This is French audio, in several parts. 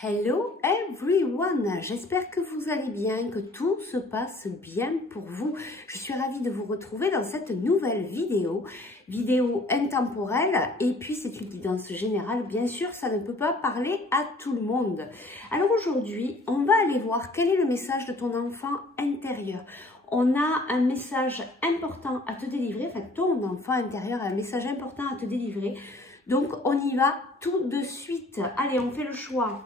Hello everyone, j'espère que vous allez bien, que tout se passe bien pour vous. Je suis ravie de vous retrouver dans cette nouvelle vidéo intemporelle, et puis c'est une guidance générale, bien sûr, ça ne peut pas parler à tout le monde. Alors aujourd'hui, on va aller voir quel est le message de ton enfant intérieur. On a un message important à te délivrer, enfin ton enfant intérieur a un message important à te délivrer, donc on y va tout de suite. Allez, on fait le choix.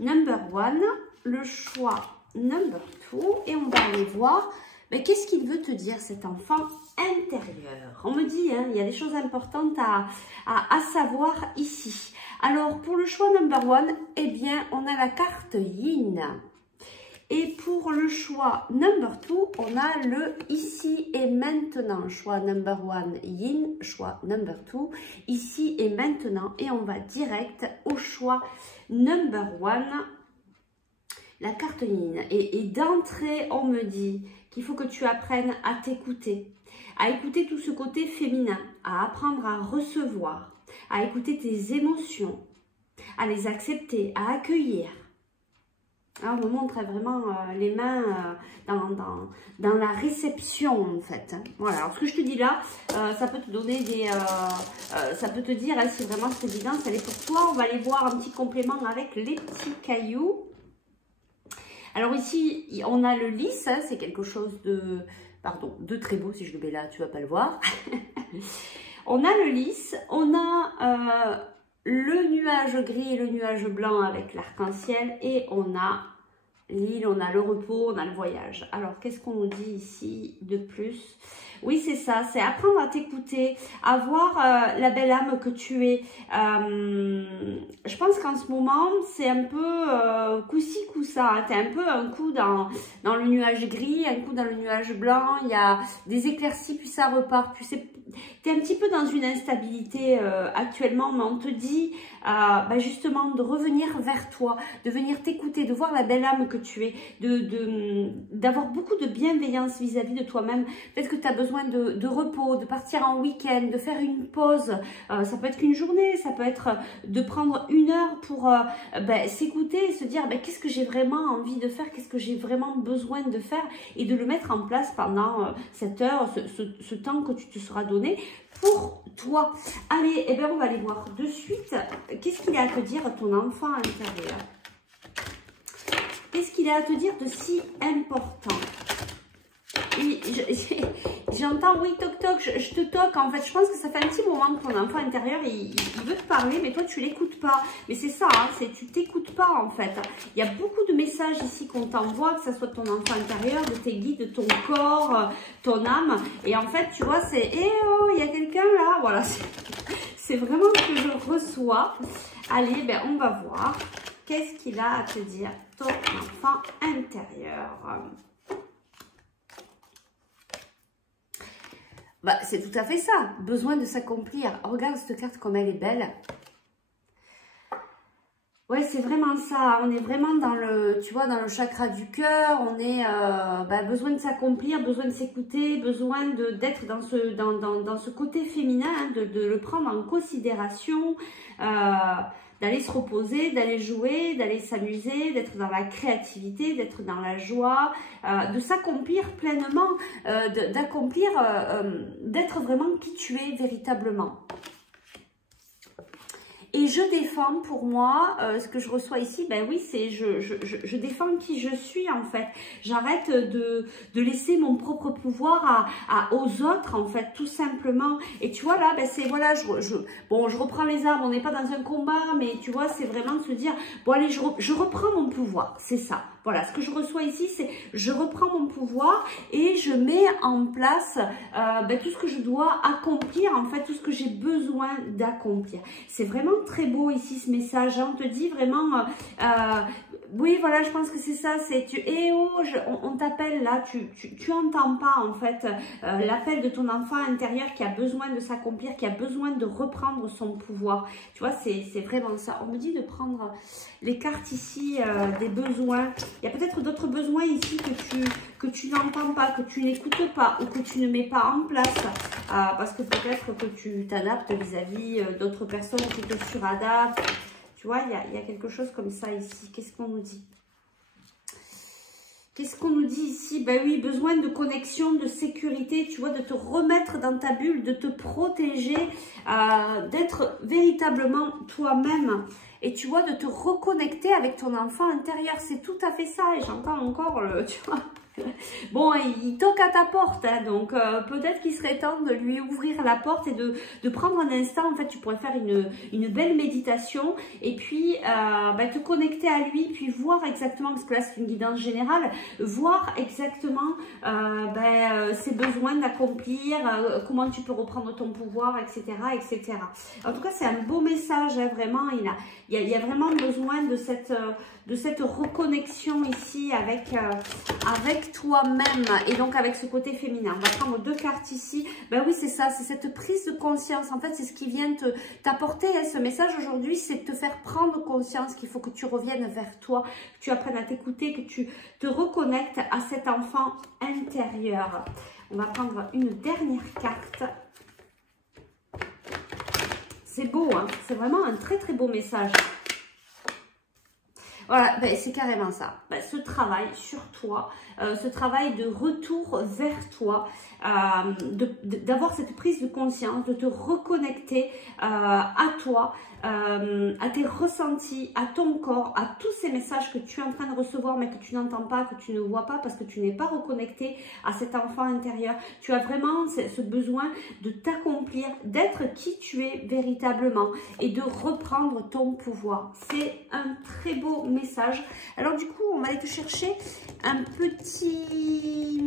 Number one, le choix number two, et on va aller voir qu'est-ce qu'il veut te dire cet enfant intérieur. On me dit, il y a des choses importantes à savoir ici. Alors pour le choix number one, eh bien on a la carte Yin. Et pour le choix number two, on a le ici et maintenant. Choix number one, Yin. Choix number two, ici et maintenant. Et on va direct au choix number one, la carte Yin. Et d'entrée, on me dit qu'il faut que tu apprennes à t'écouter, à écouter tout ce côté féminin, à apprendre à recevoir, à écouter tes émotions, à les accepter, à accueillir. Alors, on me montre vraiment les mains dans la réception, en fait. Voilà, alors ce que je te dis là, ça peut te donner des... ça peut te dire si vraiment cette évidence, elle est pour toi. On va aller voir un petit complément avec les petits cailloux. Alors ici, on a le lys, c'est quelque chose de... Pardon, de très beau. Si je le mets là, tu vas pas le voir. On a le lys, on a... le nuage gris et le nuage blanc avec l'arc-en-ciel, et on a l'île, on a le repos, on a le voyage. Alors, qu'est-ce qu'on nous dit ici de plus? Oui, c'est ça, c'est apprendre à t'écouter, à voir la belle âme que tu es. Je pense qu'en ce moment, c'est un peu coup-ci, coup-ça. Tu es un peu un coup dans le nuage gris, un coup dans le nuage blanc. Il y a des éclaircies, puis ça repart. Tu sais, tu es un petit peu dans une instabilité actuellement, mais on te dit justement de revenir vers toi, de venir t'écouter, de voir la belle âme que tu es, d'avoir beaucoup de bienveillance vis-à-vis de toi-même. Peut-être que tu as besoin de repos, de partir en week-end, de faire une pause. Ça peut être qu'une journée, ça peut être de prendre une heure pour s'écouter et se dire qu'est-ce que j'ai vraiment envie de faire, qu'est-ce que j'ai vraiment besoin de faire, et de le mettre en place pendant cette heure, ce temps que tu te seras donné pour toi. Allez, on va aller voir de suite qu'est-ce qu'il a à te dire ton enfant intérieur. Qu'est-ce qu'il a à te dire de si important? Oui, j'entends, oui, toc toc, je te toque. En fait, je pense que ça fait un petit moment que ton enfant intérieur, il veut te parler, mais toi, tu l'écoutes pas. Mais c'est ça, tu t'écoutes pas, en fait. Il y a beaucoup de messages ici qu'on t'envoie, que ce soit ton enfant intérieur, de tes guides, de ton corps, ton âme. Et en fait, tu vois, c'est, oh, il y a quelqu'un là. Voilà, c'est vraiment ce que je reçois. Allez, on va voir. Qu'est-ce qu'il a à te dire, ton enfant intérieur? C'est tout à fait ça, besoin de s'accomplir. Regarde cette carte comme elle est belle. Ouais, c'est vraiment ça. On est vraiment dans le, tu vois, dans le chakra du cœur. On est besoin de s'accomplir, besoin de s'écouter, besoin d'être dans ce côté féminin, de le prendre en considération, d'aller se reposer, d'aller jouer, d'aller s'amuser, d'être dans la créativité, d'être dans la joie, de s'accomplir pleinement, d'accomplir, d'être vraiment qui tu es véritablement. Et je défends pour moi, ce que je reçois ici, oui, c'est je défends qui je suis en fait. J'arrête de laisser mon propre pouvoir aux autres en fait, tout simplement. Et tu vois là, c'est voilà, je reprends les armes, on n'est pas dans un combat, mais tu vois, c'est vraiment de se dire, bon allez, je reprends mon pouvoir, c'est ça. Voilà, ce que je reçois ici, c'est je reprends mon pouvoir et je mets en place tout ce que je dois accomplir, en fait, tout ce que j'ai besoin d'accomplir. C'est vraiment très beau ici ce message, on te dit vraiment, oui voilà, je pense que c'est ça, c'est on t'appelle là, tu entends pas en fait l'appel de ton enfant intérieur qui a besoin de s'accomplir, qui a besoin de reprendre son pouvoir. Tu vois, c'est vraiment ça. On me dit de prendre les cartes ici des besoins. Il y a peut-être d'autres besoins ici que tu n'entends pas, que tu n'écoutes pas ou que tu ne mets pas en place parce que peut-être que tu t'adaptes vis-à-vis d'autres personnes qui te suradaptent. Tu Tu vois, il y a quelque chose comme ça ici. Qu'est-ce qu'on nous dit? Qu'est-ce qu'on nous dit ici? Ben oui, besoin de connexion, de sécurité, tu vois, de te remettre dans ta bulle, de te protéger, d'être véritablement toi-même. Et tu vois, de te reconnecter avec ton enfant intérieur. C'est tout à fait ça. Et j'entends encore, tu vois... Bon, il toque à ta porte, hein, donc peut-être qu'il serait temps de lui ouvrir la porte et de prendre un instant. En fait, tu pourrais faire une belle méditation et puis te connecter à lui, puis voir exactement, parce que là c'est une guidance générale, voir exactement ses besoins d'accomplir, comment tu peux reprendre ton pouvoir, etc. etc. En tout cas, c'est un beau message, hein, vraiment. Il y a vraiment besoin de cette reconnexion ici avec toi-même et donc avec ce côté féminin. On va prendre 2 cartes ici. Ben oui, c'est ça, c'est cette prise de conscience. En fait, c'est ce qui vient t'apporter, hein, ce message aujourd'hui, c'est de te faire prendre conscience qu'il faut que tu reviennes vers toi, que tu apprennes à t'écouter, que tu te reconnectes à cet enfant intérieur. On va prendre une dernière carte. C'est beau, hein, c'est vraiment un très très beau message. Voilà, ben, c'est carrément ça. Ben, ce travail sur toi, ce travail de retour vers toi, d'avoir cette prise de conscience, de te reconnecter à toi, à tes ressentis, à ton corps, à tous ces messages que tu es en train de recevoir mais que tu n'entends pas, que tu ne vois pas parce que tu n'es pas reconnecté à cet enfant intérieur. Tu as vraiment ce besoin de t'accomplir, d'être qui tu es véritablement et de reprendre ton pouvoir. C'est un très beau message. Alors du coup, on va aller te chercher un petit...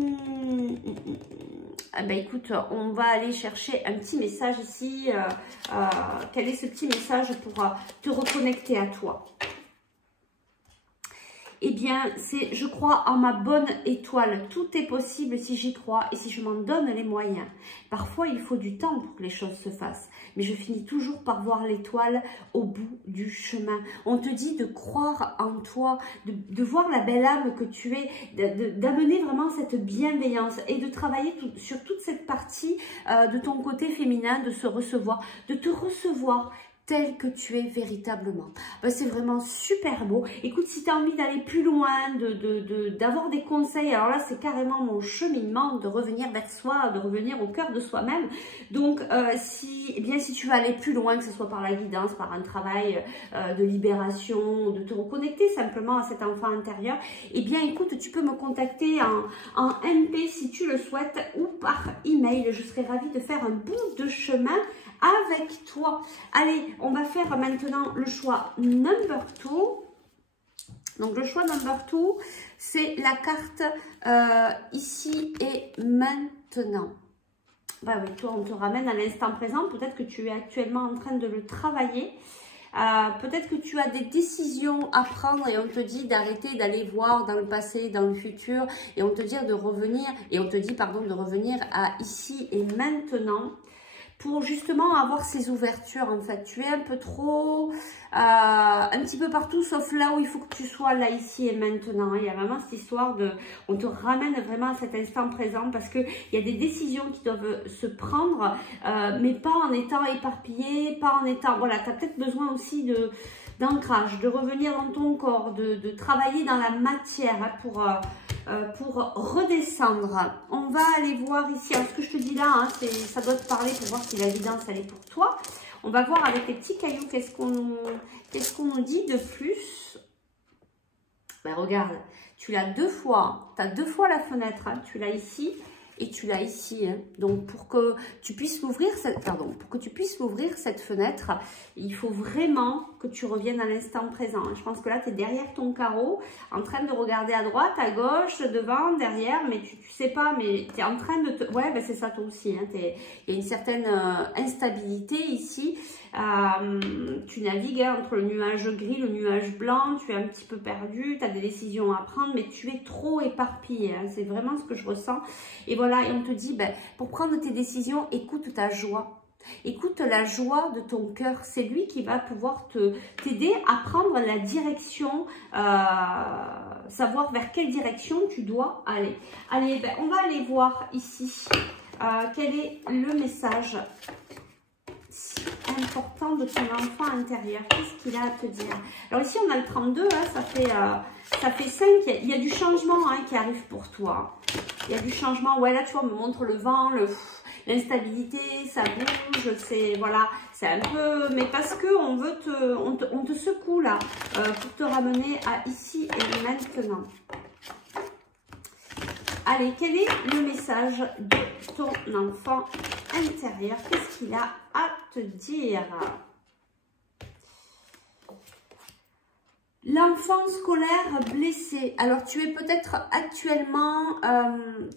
Ah ben écoute, on va aller chercher un petit message ici. Quel est ce petit message pour te reconnecter à toi? Eh bien, c'est « Je crois en ma bonne étoile. Tout est possible si j'y crois et si je m'en donne les moyens. Parfois, il faut du temps pour que les choses se fassent. Mais je finis toujours par voir l'étoile au bout du chemin. » On te dit de croire en toi, de voir la belle âme que tu es, d'amener vraiment cette bienveillance et de travailler sur toute cette partie de ton côté féminin, de se recevoir, de te recevoir tel que tu es véritablement. Ben, c'est vraiment super beau. Écoute, si tu as envie d'aller plus loin, d'avoir des conseils, alors là, c'est carrément mon cheminement de revenir vers soi, de revenir au cœur de soi-même. Donc, si tu veux aller plus loin, que ce soit par la guidance, par un travail de libération, de te reconnecter simplement à cet enfant intérieur, eh bien, écoute, tu peux me contacter en MP si tu le souhaites ou par email. Je serai ravie de faire un bout de chemin avec toi. Allez, on va faire maintenant le choix number 2. Donc, le choix number 2, c'est la carte ici et maintenant. Bah oui, toi, on te ramène à l'instant présent. Peut-être que tu es actuellement en train de le travailler. Peut-être que tu as des décisions à prendre et on te dit d'arrêter d'aller voir dans le passé, dans le futur et on te dit de revenir, de revenir à ici et maintenant. Pour justement avoir ces ouvertures, en fait. Tu es un peu trop, un petit peu partout, sauf là où il faut que tu sois, là, ici et maintenant. Il y a vraiment cette histoire de, on te ramène vraiment à cet instant présent parce qu'il y a des décisions qui doivent se prendre, mais pas en étant éparpillé, pas en étant, voilà, tu as peut-être besoin aussi d'ancrage, de revenir dans ton corps, de travailler dans la matière hein, pour redescendre. On va aller voir ici, alors ce que je te dis là, hein, ça doit te parler pour voir si la guidance elle est pour toi. On va voir avec les petits cailloux qu'est-ce qu'on nous dit de plus. Ben regarde, tu l'as 2 fois, tu as 2 fois la fenêtre, hein, tu l'as ici et tu l'as ici. Hein. Donc pour que tu puisses l'ouvrir, cette fenêtre, il faut vraiment que tu reviennes à l'instant présent. Je pense que là, tu es derrière ton carreau, en train de regarder à droite, à gauche, devant, derrière, mais tu sais pas, mais tu es en train de te... Ouais, ben c'est ça toi aussi. Hein. Il y a une certaine instabilité ici. Tu navigues entre le nuage gris, le nuage blanc, tu es un petit peu perdu, tu as des décisions à prendre, mais tu es trop éparpillé. Hein. C'est vraiment ce que je ressens. Et voilà, et on te dit, ben, pour prendre tes décisions, écoute ta joie. Écoute la joie de ton cœur, c'est lui qui va pouvoir t'aider à prendre la direction, savoir vers quelle direction tu dois aller. Allez, ben, on va aller voir ici quel est le message important de ton enfant intérieur? Qu'est-ce qu'il a à te dire? Alors ici, on a le 32, hein, ça fait 5. Il y a du changement hein, qui arrive pour toi. Il y a du changement. Ouais, là, tu vois, on me montre le vent, l'instabilité, ça bouge, c'est voilà, c'est un peu, mais parce que on te secoue là pour te ramener à ici et maintenant. Allez, quel est le message de ton enfant intérieur? Qu'est-ce qu'il a à te dire? L'enfant scolaire blessé. Alors, tu es peut-être actuellement,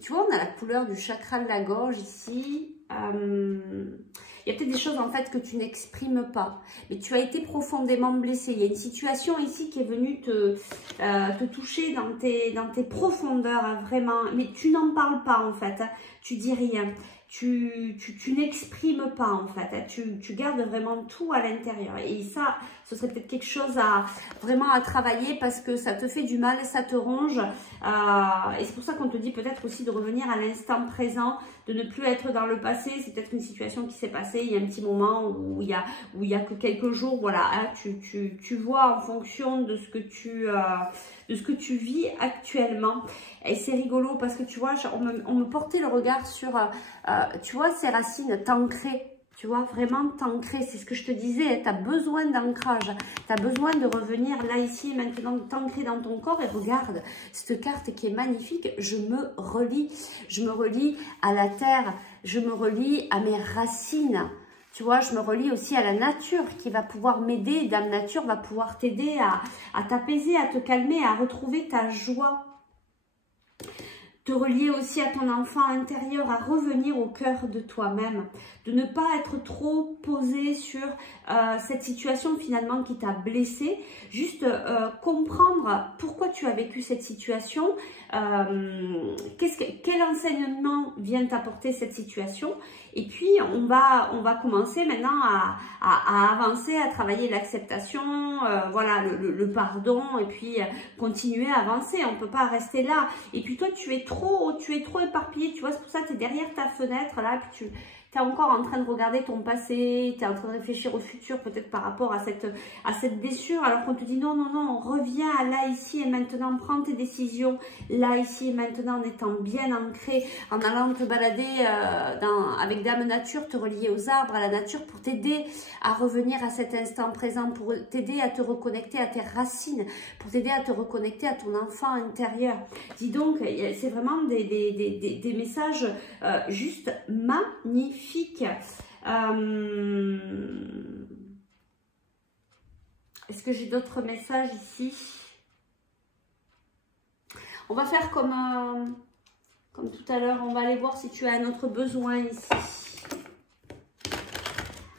tu vois, on a la couleur du chakra de la gorge ici. Il y a peut-être des choses en fait que tu n'exprimes pas, mais tu as été profondément blessé. Il y a une situation ici qui est venue te toucher dans tes profondeurs, hein, vraiment. Mais tu n'en parles pas en fait, hein. Tu dis rien. Tu n'exprimes pas en fait, hein. Tu gardes vraiment tout à l'intérieur. Et ça, ce serait peut-être quelque chose vraiment à travailler parce que ça te fait du mal, ça te ronge. Et c'est pour ça qu'on te dit peut-être aussi de revenir à l'instant présent, de ne plus être dans le passé. C'est peut-être une situation qui s'est passée il y a un petit moment où il y a que quelques jours. Voilà, hein, tu vois en fonction de ce que tu vis actuellement. Et c'est rigolo parce que tu vois, on me portait le regard sur, tu vois, ces racines t'ancrées. Tu vois, vraiment t'ancrer, c'est ce que je te disais, tu as besoin d'ancrage, tu as besoin de revenir là, ici, et maintenant, t'ancrer dans ton corps. Et regarde, cette carte qui est magnifique, je me relie à la terre, je me relie à mes racines. Tu vois, je me relie aussi à la nature qui va pouvoir m'aider, Dame Nature va pouvoir t'aider à t'apaiser, à te calmer, à retrouver ta joie. Te relier aussi à ton enfant intérieur, à revenir au cœur de toi-même, de ne pas être trop posé sur cette situation finalement qui t'a blessé, juste comprendre pourquoi tu as vécu cette situation, quel enseignement vient t'apporter cette situation, et puis on va commencer maintenant à avancer, à travailler l'acceptation, voilà, le pardon, et puis continuer à avancer. On ne peut pas rester là. Et puis toi, tu es trop éparpillé, tu vois, c'est pour ça que tu es derrière ta fenêtre, là, puis tu es encore en train de regarder ton passé, tu es en train de réfléchir au futur, peut-être par rapport à cette blessure, alors qu'on te dit non, non, non, reviens à là, ici et maintenant, prends tes décisions, là, ici et maintenant, en étant bien ancré, en allant te balader avec Dame Nature, te relier aux arbres, à la nature, pour t'aider à revenir à cet instant présent, pour t'aider à te reconnecter à tes racines, pour t'aider à te reconnecter à ton enfant intérieur. Dis donc, c'est vraiment des messages juste magnifiques. Est-ce que j'ai d'autres messages ici? On va faire comme tout à l'heure. On va aller voir si tu as un autre besoin ici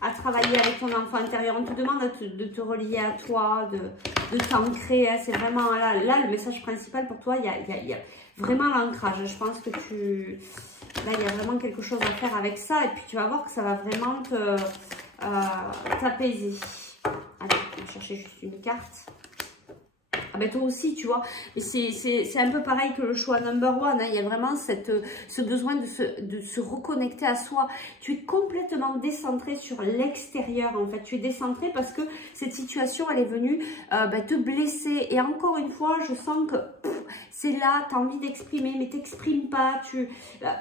à travailler avec ton enfant intérieur. On te demande de te relier à toi, de t'ancrer. Hein. C'est vraiment là le message principal pour toi. Il y a vraiment l'ancrage. Je pense que là, il y a vraiment quelque chose à faire avec ça. Et puis, tu vas voir que ça va vraiment t'apaiser. Allez, on va chercher juste une carte. Ah ben toi aussi, tu vois, c'est un peu pareil que le choix number one, hein. Il y a vraiment ce besoin de se reconnecter à soi. Tu es complètement décentré sur l'extérieur, en fait. Tu es décentré parce que cette situation, elle est venue te blesser. Et encore une fois, je sens que c'est là, tu as envie d'exprimer, mais tu n'exprimes pas.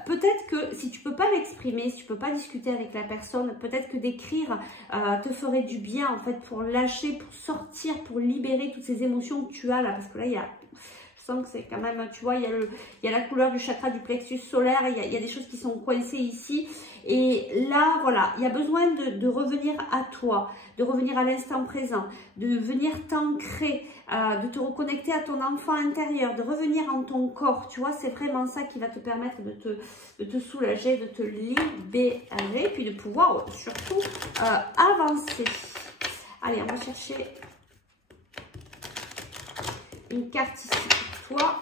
Peut-être que si tu ne peux pas l'exprimer, si tu ne peux pas discuter avec la personne, peut-être que d'écrire te ferait du bien, en fait, pour lâcher, pour sortir, pour libérer toutes ces émotions que tu as là, parce que là, je sens que c'est quand même, tu vois, il y a la couleur du chakra du plexus solaire, il y a des choses qui sont coincées ici, et là, voilà, il y a besoin de revenir à toi, de revenir à l'instant présent, de venir t'ancrer, de te reconnecter à ton enfant intérieur, de revenir en ton corps, tu vois, c'est vraiment ça qui va te permettre de te soulager, de te libérer, puis de pouvoir surtout avancer. Allez, on va chercher une carte ici pour toi.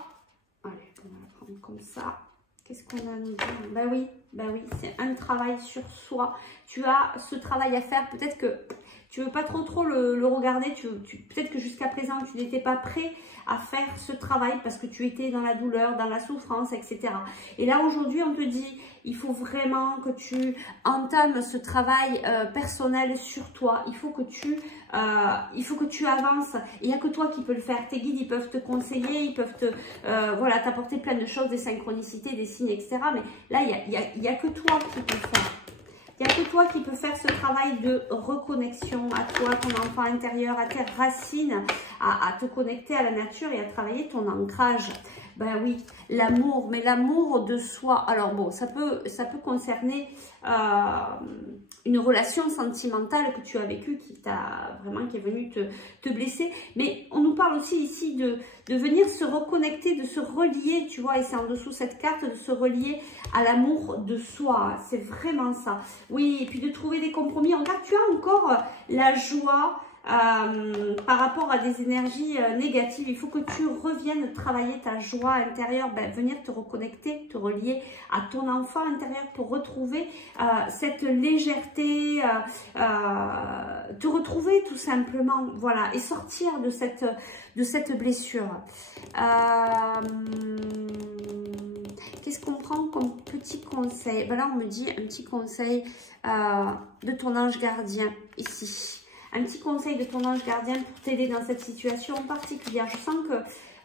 Allez, on va la prendre comme ça. Qu'est-ce qu'on a à nous dire? Ben oui, c'est un travail sur soi. Tu as ce travail à faire. Peut-être que tu veux pas trop le regarder. Peut-être que jusqu'à présent, tu n'étais pas prêt à faire ce travail parce que tu étais dans la douleur, dans la souffrance, etc. Et là, aujourd'hui, on te dit, il faut vraiment que tu entames ce travail personnel sur toi. Il faut que tu avances. Il n'y a que toi qui peux le faire. Tes guides, ils peuvent te conseiller, ils peuvent voilà, t'apporter plein de choses, des synchronicités, des signes, etc. Mais là, il y a que toi qui peux le faire. Il n'y a que toi qui peux faire ce travail de reconnexion à toi, ton enfant intérieur, à tes racines, à te connecter à la nature et à travailler ton ancrage. Ben oui, l'amour, mais l'amour de soi. Alors bon, ça peut concerner une relation sentimentale que tu as vécue qui est venue te blesser. Mais on nous parle aussi ici de venir se reconnecter, de se relier, tu vois, et c'est en dessous cette carte, de se relier à l'amour de soi. C'est vraiment ça. Oui, et puis de trouver des compromis. Regarde, tu as encore la joie. Par rapport à des énergies négatives, il faut que tu reviennes travailler ta joie intérieure, venir te reconnecter, te relier à ton enfant intérieur pour retrouver cette légèreté, te retrouver tout simplement, voilà, et sortir de cette blessure. Qu'est-ce qu'on prend comme petit conseil? Là, on me dit un petit conseil de ton ange gardien ici. Un petit conseil de ton ange gardien pour t'aider dans cette situation particulière. Je sens que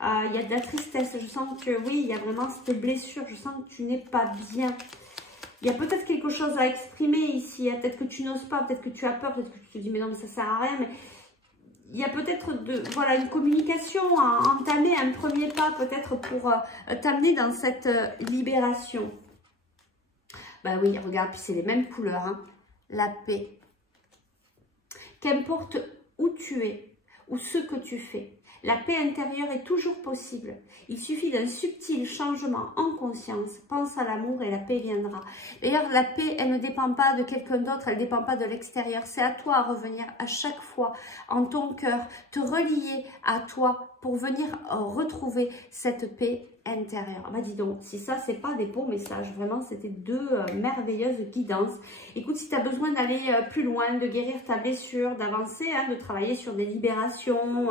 il y a de la tristesse. Je sens que oui, il y a vraiment cette blessure. Je sens que tu n'es pas bien. Il y a peut-être quelque chose à exprimer ici. Peut-être que tu n'oses pas, peut-être que tu as peur, peut-être que tu te dis mais non, mais ça sert à rien. Mais il y a peut-être voilà, une communication à entamer, un premier pas peut-être pour t'amener dans cette libération. Bah oui, regarde, puis c'est les mêmes couleurs. Hein. La paix. Qu'importe où tu es ou ce que tu fais, la paix intérieure est toujours possible. Il suffit d'un subtil changement en conscience. Pense à l'amour et la paix viendra. D'ailleurs, la paix, elle ne dépend pas de quelqu'un d'autre, elle ne dépend pas de l'extérieur. C'est à toi à revenir à chaque fois en ton cœur, te relier à toi pour venir retrouver cette paix intérieure. Bah dis donc, si ça, c'est pas des beaux messages, vraiment, c'était deux merveilleuses guidances. Écoute, si tu as besoin d'aller plus loin, de guérir ta blessure, d'avancer, hein, de travailler sur des libérations,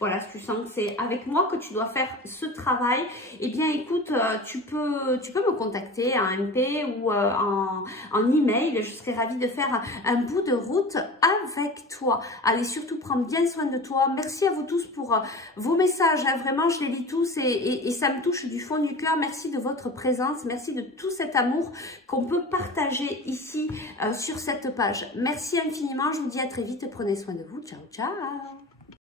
voilà, si tu sens que c'est avec moi que tu dois faire ce travail, eh bien, écoute, tu peux me contacter en MP ou en email. Je serai ravie de faire un bout de route avec toi. Allez, surtout, prends bien soin de toi. Merci à vous tous pour vos messages, hein, vraiment, je les lis tous et ça me touche du fond du cœur. Merci de votre présence, merci de tout cet amour qu'on peut partager ici sur cette page. Merci infiniment, je vous dis à très vite, prenez soin de vous, ciao ciao.